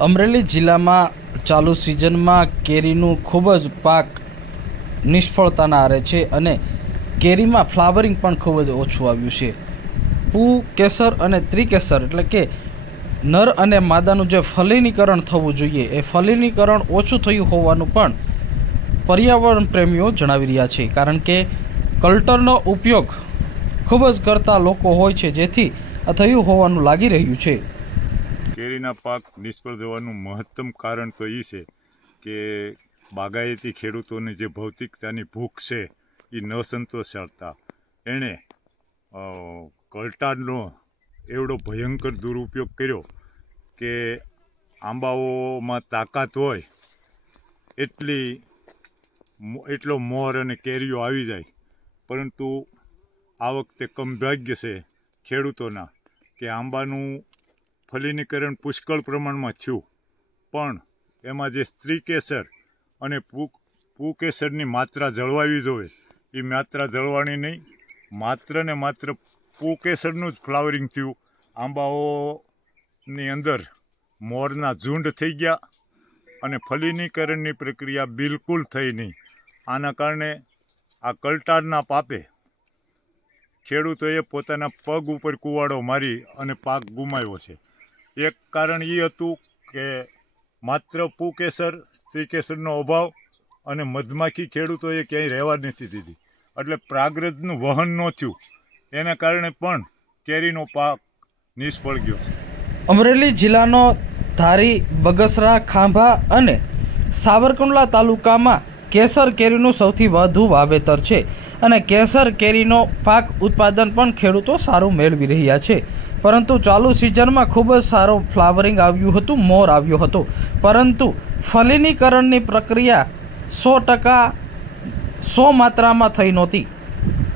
અમરેલી જિલ્લામાં ચાલુ સિઝનમાં કેરીનું ખૂબ જ પાક નિષ્ફળતાના આરે છે અને કેરીમાં ફ્લાવરિંગ પણ ખૂબ જ ઓછું આવ્યું છે. પૂ કેસર અને ત્રિકેસર એટલે કે નર અને માદાનું જે ફલિનીકરણ થવું જોઈએ એ ફલિનીકરણ ઓછું થયું હોવાનું પણ પર્યાવરણ પ્રેમીઓ જણાવી રહ્યા છે. કારણ કે કલ્ટરનો ઉપયોગ ખૂબ જ કરતા લોકો હોય છે, જેથી આ થયું હોવાનું લાગી રહ્યું છે. કેરીના પાક નિષ્ફળ જવાનું મહત્તમ કારણ તો એ છે કે બાગાયતી ખેડૂતોની જે ભૌતિકતાની ભૂખ છે એ ન સંતોષાતા એણે કલ્ટારનો એવડો ભયંકર દુરુપયોગ કર્યો કે આંબાઓમાં તાકાત હોય એટલો મોર અને કેરીઓ આવી જાય, પરંતુ આ વખતે કમભાગ્ય છે ખેડૂતોના કે આંબાનું ફલિનીકરણ પુષ્કળ પ્રમાણમાં થયું, પણ એમાં જે સ્ત્રીકેસર અને પૂકેસરની માત્રા જળવાવી જોઈએ એ માત્રા જળવાની નહીં. માત્ર ને માત્ર પૂકેસરનું જ ફ્લાવરિંગ થયું. આંબાઓની અંદર મોરના ઝુંડ થઈ ગયા અને ફલિનીકરણની પ્રક્રિયા બિલકુલ થઈ નહીં. આના કારણે આ કલ્ટારના પાપે ખેડૂતોએ પોતાના પગ ઉપર કુવાડો મારી અને પાક ગુમાવ્યો છે. એક કારણ એ હતું કે માત્ર પૂકેસર સ્ત્રીકેસરનો અભાવ અને મધમાખી ખેડૂતોએ ક્યાંય રહેવા નથી દીધી, એટલે પ્રાગરજનું વહન ન થયું. એના કારણે પણ કેરીનો પાક નિષ્ફળ ગયો છે. અમરેલી જિલ્લાનો ધારી, બગસરા, ખાંભા અને સાવરકુંડલા તાલુકામાં કેસર કેરીનું સૌથી વધુ વાવેતર છે અને કેસર કેરીનો પાક ઉત્પાદન પણ ખેડૂતો સારું મેળવી રહ્યા છે. પરંતુ ચાલુ સિઝનમાં ખૂબ જ સારું ફ્લાવરિંગ આવ્યું હતું, મોર આવ્યો હતો, પરંતુ ફલિનીકરણની પ્રક્રિયા 100% માત્રામાં થઈ નહોતી,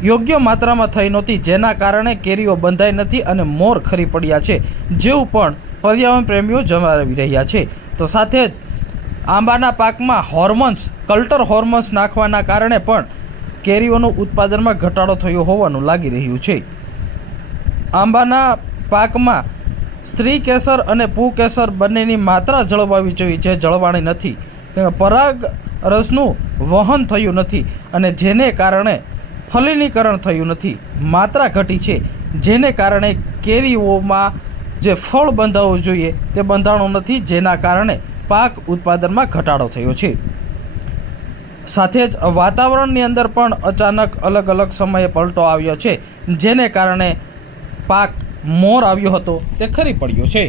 યોગ્ય માત્રામાં થઈ નહોતી, જેના કારણે કેરીઓ બંધાઈ નથી અને મોર ખરી પડ્યા છે, જેવું પણ પર્યાવરણ પ્રેમીઓ જણાવી રહ્યા છે. તો સાથે જ આંબાના પાકમાં કલ્ટર હોર્મોન્સ નાખવાના કારણે પણ કેરીઓનું ઉત્પાદનમાં ઘટાડો થયો હોવાનું લાગી રહ્યું છે. આંબાના પાકમાં સ્ત્રી કેસર અને પૂકેસર બંનેની માત્રા જળવાવી જોઈએ, જે જળવાણી નથી. પરાગ રસનું વહન થયું નથી અને જેને કારણે ફલિનીકરણ થયું નથી, માત્રા ઘટી છે, જેને કારણે કેરીઓમાં જે ફળ બંધાવવું જોઈએ તે બંધાણું નથી, જેના કારણે પાક ઉત્પાદનમાં ઘટાડો થયો છે. સાથે જ વાતાવરણની અંદર પણ અચાનક અલગ અલગ સમયે પલટો આવ્યો છે, જેને કારણે પાક મોર આવ્યો હતો તે ખરી પડ્યો છે.